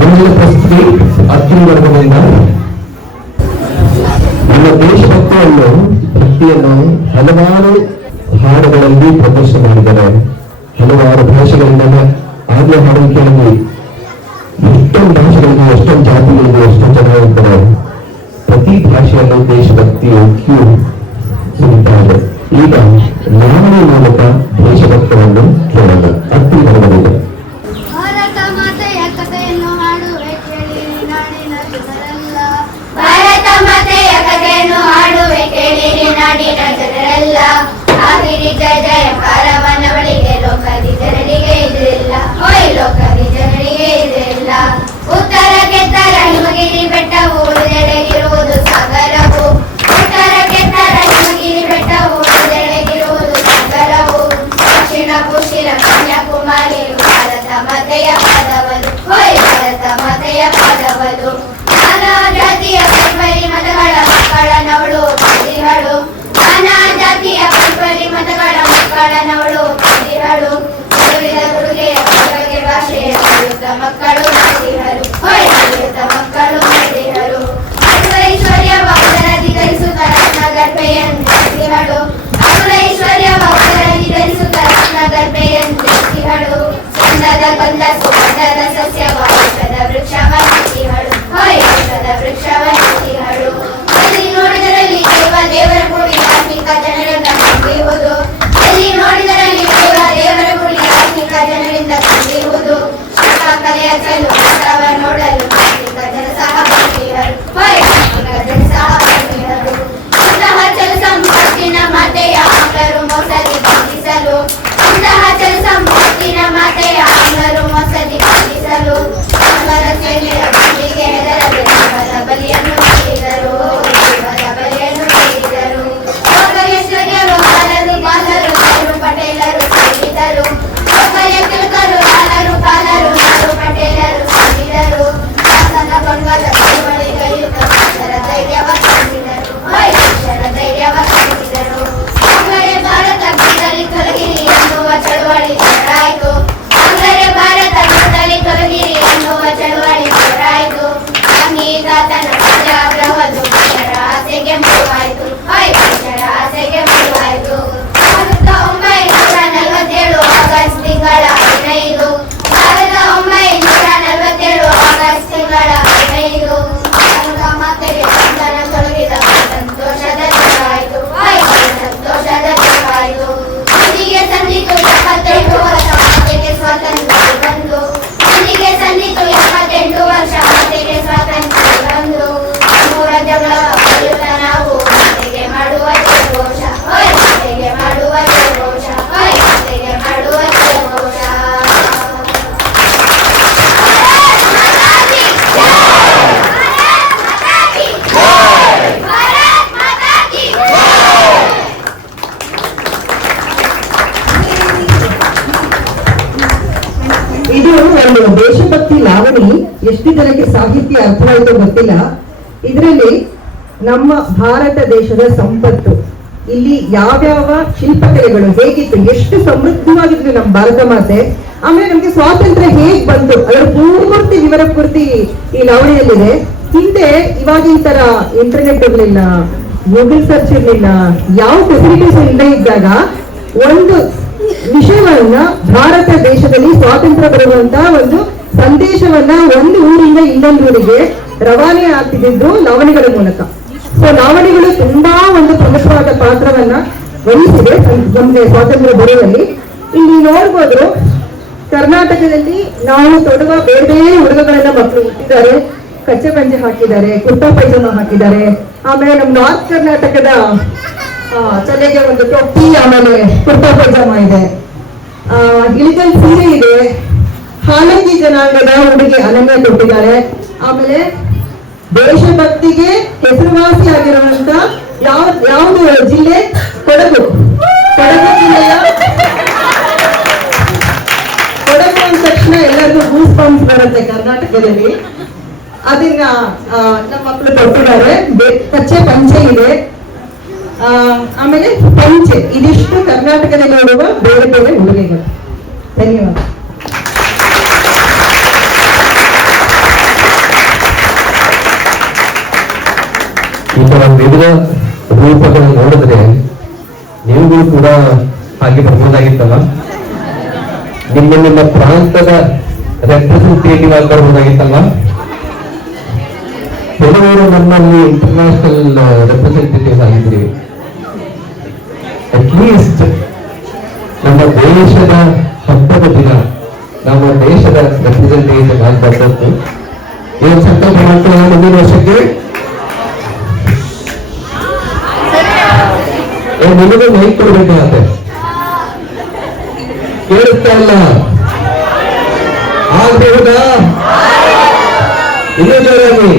ಮುಂದಿನ ಪ್ರಸ್ತುತಿ ಅರ್ಜುನ್ ವರ್ಗದಿಂದ ನಮ್ಮ ದೇಶಭಕ್ತಿಯನ್ನು ಹಲವಾರು ಹಾಡುಗಳಲ್ಲಿ ಪ್ರದರ್ಶನ ಮಾಡಿದ್ದಾರೆ. ಹಲವಾರು ಭಾಷೆಗಳಿಂದ ಆಗಲೇ ಹಾಡುವಿಕೆಯಲ್ಲಿ ಎಷ್ಟೊಂದು ಭಾಷೆಗಳಿಗೂ ಎಷ್ಟೊಂದು ಜಾತಿಗಳಿಗೂ ಎಷ್ಟೊಂದು ಜನ ಇರ್ತಾರೆ. ಪ್ರತಿ ಭಾಷೆಯಲ್ಲೂ ದೇಶಭಕ್ತಿಯು ಸಿಗ್ತಾ ಇದೆ. ಈಗ ಲಾವಣಿ ಮೂಲಕ ದೇಶಭಕ್ತವನ್ನು ಕೇಳೋಣ. ಅರ್ಜುನ್ ವರ್ಗದಿಂದ ಭಾರತ ಮಾತೆಯ ಕಥೆಯನ್ನು ಹಾಡುವೆ ಕೇಳಿರಿ ನಾಡಿನ ಜನರೆಲ್ಲ. ಭಾರತ ಮಾತೆಯ ಕಥೆಯನ್ನು ಹಾಡುವೆ ಕೇಳಿರಿ ನಾಡಿನ ಜನರೆಲ್ಲ. ಆಗಿರಿ ಜಯ ಜಯಕಾರ ಮನವಳಿಗೆ ಲೋಕದಿ ಜನರಿಗೆ ಇದರಿಲ್ಲ. ಓಯ್ ಲೋಕದಿ ಜನರಿಗೆ ಇದರಿಲ್ಲ. ಉತ್ತರಕ್ಕೆತ್ತರ ಹಿಮಗಿರಿ ಬೆಟ್ಟವು ಉಳಿದೆಡೆಗಿರುವುದು ಸಾಗರವು. ಉತ್ತರಕ್ಕೆತ್ತರ ಹಿಮಗಿರಿ ಬೆಟ್ಟವು ಉಳಿದೆಡೆಗಿರುವುದು ಸಾಗರವು. ದಕ್ಷಿಣ ಕುಶಿಲ ಕನ್ಯಾಕುಮಾರಿ ಭಾರತ ಮಾತೆಯ ಪಾದವದು. ಓಯ್ ಭಾರತ ಮಾತೆಯ ಪಾದವದು. ನಾನಾ ಜಾತಿಯ ಪೈಪರಿ ಮತಗಳ ಮಕ್ಕಳನವಳು ಪ್ರತಿಹಳು. ನಾನಾ ಜಾತಿಯ ಪೈಪರಿ ಮತಗಳ ಮಕ್ಕಳನವಳು ಪ್ರತಿಹಳು. ಉಳಿದ ಕೊಡುಗೆಯ ಬಗ್ಗೆ ಭಾಷೆಯ ಕಲಿಯುತ್ತ ಮಕ್ಕಳು ಪ್ರತಿಹರು. ಓಯ್ ಕಲಿಯುತ್ತ ಮಕ್ಕಳು ಪ್ರತಿಹರು. ಐಶ್ವರ್ಯವ ಉದರದಿ ಧರಿಸುತ್ತ ರತ್ನ ಗರ್ಭೆಯನ್ನು ಪ್ರತಿಹಳು. ಅವಳ ಐಶ್ವರ್ಯವ ಉದರದಿ ಧರಿಸುತ್ತ ರತ್ನ ಗರ್ಭೆಯನ್ನು ಪ್ರತಿಹಳು. ಗಂಧದ ಗಂಧ ಸುಗಂಧದ ಸಸ್ಯವ ಔಷಧ ವೃಕ್ಷವ ಪ್ರತಿಹಳು. ಓಯ್ ಔಷಧ ವೃಕ್ಷವ ಪ್ರತಿಹಳು. ಎಲ್ಲಿ ನೋಡಿದರಲ್ಲಿ ದೇವರ ಗುಡಿ ಆತ್ಮಿಕ ಜನರಿಂದ ತುಂಬಿರುವುದು. ಎಲ್ಲಿ ನೋಡಿದರಲ್ಲಿ ದೇವರ ಗುಡಿ ಆತ್ಮಿಕ ಜನರಿಂದ ತುಂಬಿರುವುದು. ಕಲೆಯ ಚೆಲ್ಲು ಮಾತ್ರವ ನೋಡಲು ಆತ್ಮಿಕ ಜನ ಸಹ ಬರ್ತಿಹರು. ಓಯ್ ಆತ್ಮಿಕ ಜನ ಸಹ ಬರ್ತಿಹರು. ಇಂತಹ ಚಲ ಸಂಪತ್ತಿನ ಮಾತೆಯ ಆಮ್ಲರು ಮೋಸದಿ ಬಂಧಿಸಲು. ಇಂತಹ ಚಲ ಸಂಪತ್ತಿನ ಮಾತೆಯ ಆಮ್ಲರು ಮೋಸದಿ ಬಂಧಿಸಲು. ಅವರ ಸೇನೆಯ ಬಂದಿಗೆ ಹೆದರದೆ ದೇವರ ಬಲಿಯನ್ನು ನೀಡಿದರು. ದೇವರ ಬಲಿಯನ್ನು ನೀಡಿದರು. ಲೋಕೈಶ್ವರ್ಯರು ಬಾಲರು ಬಾಲರು ನಾರು ಪಟೇಲರು ಸೇರಿದರು. ಲೋಕಯ ತಿಲಕರು ಲಾಲರು ಬಾಲರು ನಾರು ಪಟೇಲರು ಸೇರಿದರು. ಶಾಸನ ಬಂಗಾದ ಬಳಿಗೈಯುತ್ತ ಅಕ್ಷರ ಧೈರ್ಯವ ಕಲಿಸಿದರು. ಓಯ್ ಅಕ್ಷರ ಧೈರ್ಯವ ಕಲಿಸಿದರು. ಆಂಗ್ಲರೇ ಭಾರತ ಬಿಟ್ಟಲ್ಲಿ ತೊಲಗಿರಿ ಎನ್ನುವ ಚಳುವಳಿ ಜೋರಾಯಿತು. ಆಂಗ್ಲರೇ ಭಾರತ ಬಿಟ್ಟಲ್ಲಿ ತೊಲಗಿರಿ ಎನ್ನುವ ಚಳುವಳಿ ಜೋರಾಯಿತು. ಸಂಗೀತಾತನ ಸತ್ಯಾಗ್ರಹದ್ದು ಭಕ್ತರ ಆಸೆಗೆ ಮುಳುವಾಯಿತು. ಓಯ್ ಭಕ್ತರ ಆಸೆಗೆ ಮುಳುವಾಯಿತು. 1947 ಆಗಸ್ಟ್ ತಿಂಗಳ 15. 1947 ಆಗಸ್ಟ್ ತಿಂಗಳ 15 ಭಾರತ ಮಾತೆಗೆ ಬಂಧನ ತೊಲಗಿದ ಸಂತೋಷದ ದಿನವಾಯಿತು. ಓಯ್ ಸಂತೋಷದ ದಿನವಾಯಿತು. ಇಂದಿಗೆ ಸಂದಿತು 78 ವರ್ಷ ಮಾತೆಗೆ ಸ್ವಾತಂತ್ರ್ಯ ಬಂದು. ಇಂದಿಗೆ ಸಂದಿತು 78 ವರ್ಷ ಮಾತೆಗೆ ಸ್ವಾತಂತ್ರ್ಯ ಬಂದು. ಮೂರ ಜಗಳ ಬರೆಯುತ್ತ ನಾವು ಮಾತೆಗೆ ಮಾಡುವ ಜಯಘೋಷ. ಓಯ್ ಮಾತೆಗೆ ಮಾಡುವ ಜಯಘೋಷ. ಓಯ್ ಮಾತೆಗೆ ಮಾಡುವ ಜಯಘೋಷ. ಇದು ಒಂದು ದೇಶಭಕ್ತಿ ಲಾವಣಿ. ಎಷ್ಟು ಜನಕ್ಕೆ ಸಾಹಿತ್ಯ ಅರ್ಥವಾಯಿತು ಗೊತ್ತಿಲ್ಲ. ಇದರಲ್ಲಿ ನಮ್ಮ ಭಾರತ ದೇಶದ ಸಂಪತ್ತು, ಇಲ್ಲಿ ಯಾವ್ಯಾವ ಶಿಲ್ಪಕಲೆಗಳು ಹೇಗಿತ್ತು, ಎಷ್ಟು ಸಮೃದ್ಧವಾಗಿದ್ರು ನಮ್ಮ ಭಾರತ ಮಾತೆ. ಆಮೇಲೆ ನಮ್ಗೆ ಸ್ವಾತಂತ್ರ್ಯ ಹೇಗ್ ಬಂತು ಅದರ ಪೂರ್ತಿ ವಿವರ ಪೂರ್ತಿ ಈ ಲಾವಣಿಯಲ್ಲಿದೆ. ಹಿಂದೆ ಇವಾಗಿನ ತರ ಇಂಟರ್ನೆಟ್ ಇರ್ಲಿಲ್ಲ, ಗೂಗಲ್ ಸರ್ಚ್ ಇರ್ಲಿಲ್ಲ, ಯಾವ ಫೆಸಿಲಿಟೀಸ್ ಇಲ್ಲದೆ ಇದ್ದಾಗ ಒಂದು ವಿಷಯವನ್ನ ಭಾರತ ದೇಶದಲ್ಲಿ ಸ್ವಾತಂತ್ರ್ಯ ಬರುವಂತ ಒಂದು ಸಂದೇಶವನ್ನ ಒಂದು ಊರಿಂದ ಇನ್ನೊಂದು ಊರಿಗೆ ರವಾನೆ ಆಗ್ತಿದ್ದು ಲಾವಣಿಗಳ ಮೂಲಕ. ಸೊ ಲಾವಣಿಗಳು ತುಂಬಾ ಒಂದು ಪ್ರಮುಖವಾದ ಪಾತ್ರವನ್ನ ವಹಿಸಿದೆ ನಮ್ಗೆ ಸ್ವಾತಂತ್ರ್ಯ ಬರುವಲ್ಲಿ. ಇಲ್ಲಿ ನೋಡ್ಬೋದು ಕರ್ನಾಟಕದಲ್ಲಿ ನಾವು ತೊಡುವ ಬೇರೆ ಬೇರೆ ಉಡುಗೆಗಳನ್ನ ಮಕ್ಕಳು ಹುಟ್ಟಿದ್ದಾರೆ. ಕಚ್ಚೆ ಪಂಚೆ ಹಾಕಿದ್ದಾರೆ, ಕುರ್ತಾ ಪೈಜಾಮ ಹಾಕಿದ್ದಾರೆ. ಆಮೇಲೆ ನಮ್ಮ ನಾರ್ತ್ ಕರ್ನಾಟಕದ ತಲೆಗೆ ಒಂದು ಟೊಪ್ಪಿ, ಆಮೇಲೆ ಕುರ್ತಾ ಪೈಜಾಮ ಇದೆ, ಇಳಿಕಲ್ ಸೀರೆ ಇದೆ. ಹಾಲಂಗಿ ಜನಾಂಗದ ಹುಡುಗಿ ಅನನ್ಯ ಕೊಟ್ಟಿದ್ದಾರೆ. ಆಮೇಲೆ ದೇಶಭಕ್ತಿಗೆ ಹೆಸರುವಾಸಿ ಆಗಿರುವಂತ ಯಾವುದು ಜಿಲ್ಲೆ? ಕೊಡಗು. ಕೊಡಗು ಜಿಲ್ಲೆಯ ಕೊಡಗು ಅಂದ ತಕ್ಷಣ ಎಲ್ಲರಿಗೂ ಗೂಸ್ ಬಂಪ್ಸ್ ಬರುತ್ತೆ ಕರ್ನಾಟಕದಲ್ಲಿ. ಅದನ್ನ ನಮ್ಮ ಮಕ್ಕಳು ಕೊಟ್ಟಿದ್ದಾರೆ. ಕಚ್ಚೆ ಪಂಚೆ ಇದೆ, ಆಮೇಲೆ ಪಂಚೆ. ಇದಿಷ್ಟು ಕರ್ನಾಟಕದಲ್ಲಿ ನೋಡುವ ಬೇರೆ ಬೇರೆ ಉಡುಗೆಗಳು. ಧನ್ಯವಾದ. ಈಗ ವಿವಿಧ ರೂಪಗಳನ್ನು ನೋಡಿದ್ರೆ ನಿಮಗೂ ಕೂಡ ಹಾಗೆ ಬರ್ಬೋದಾಗಿತ್ತಲ್ಲ, ನಿಮ್ಮ ಪ್ರಾಂತದ ರೆಪ್ರೆಸೆಂಟೇಟಿವ್ ಆಗಿ ಬರ್ಬೋದಾಗಿತ್ತಲ್ಲ. ಕೆಲವರು ನಮ್ಮಲ್ಲಿ ಇಂಟರ್ನ್ಯಾಷನಲ್ ರೆಪ್ರೆಸೆಂಟೇಟಿವ್ ಆಗಿದ್ದೀವಿ. ಅಟ್ಲೀಸ್ಟ್ ನಮ್ಮ ದೇಶದ ಹಬ್ಬದ ದಿನ ನಮ್ಮ ದೇಶದ ರೆಪ್ರೆಸೆಂಟೇಟಿವ್ ಆಗ್ಬಾರ್ದು. ಏನು ಸಂಕಲ್ಪ ಮಾಡ್ಕೊಳ್ಳೋಣ ಮುಂದಿನ ವರ್ಷಕ್ಕೆ. ನಿಮಗೆ ಮೈಕ್ ಕೊಡ್ಬೇಕಾಗತ್ತೆ, ಕೇಳುತ್ತಾ ಇಲ್ಲ ಆಗಬಹುದಾ? ಇನ್ನೂ ಜೋರಾಗಿ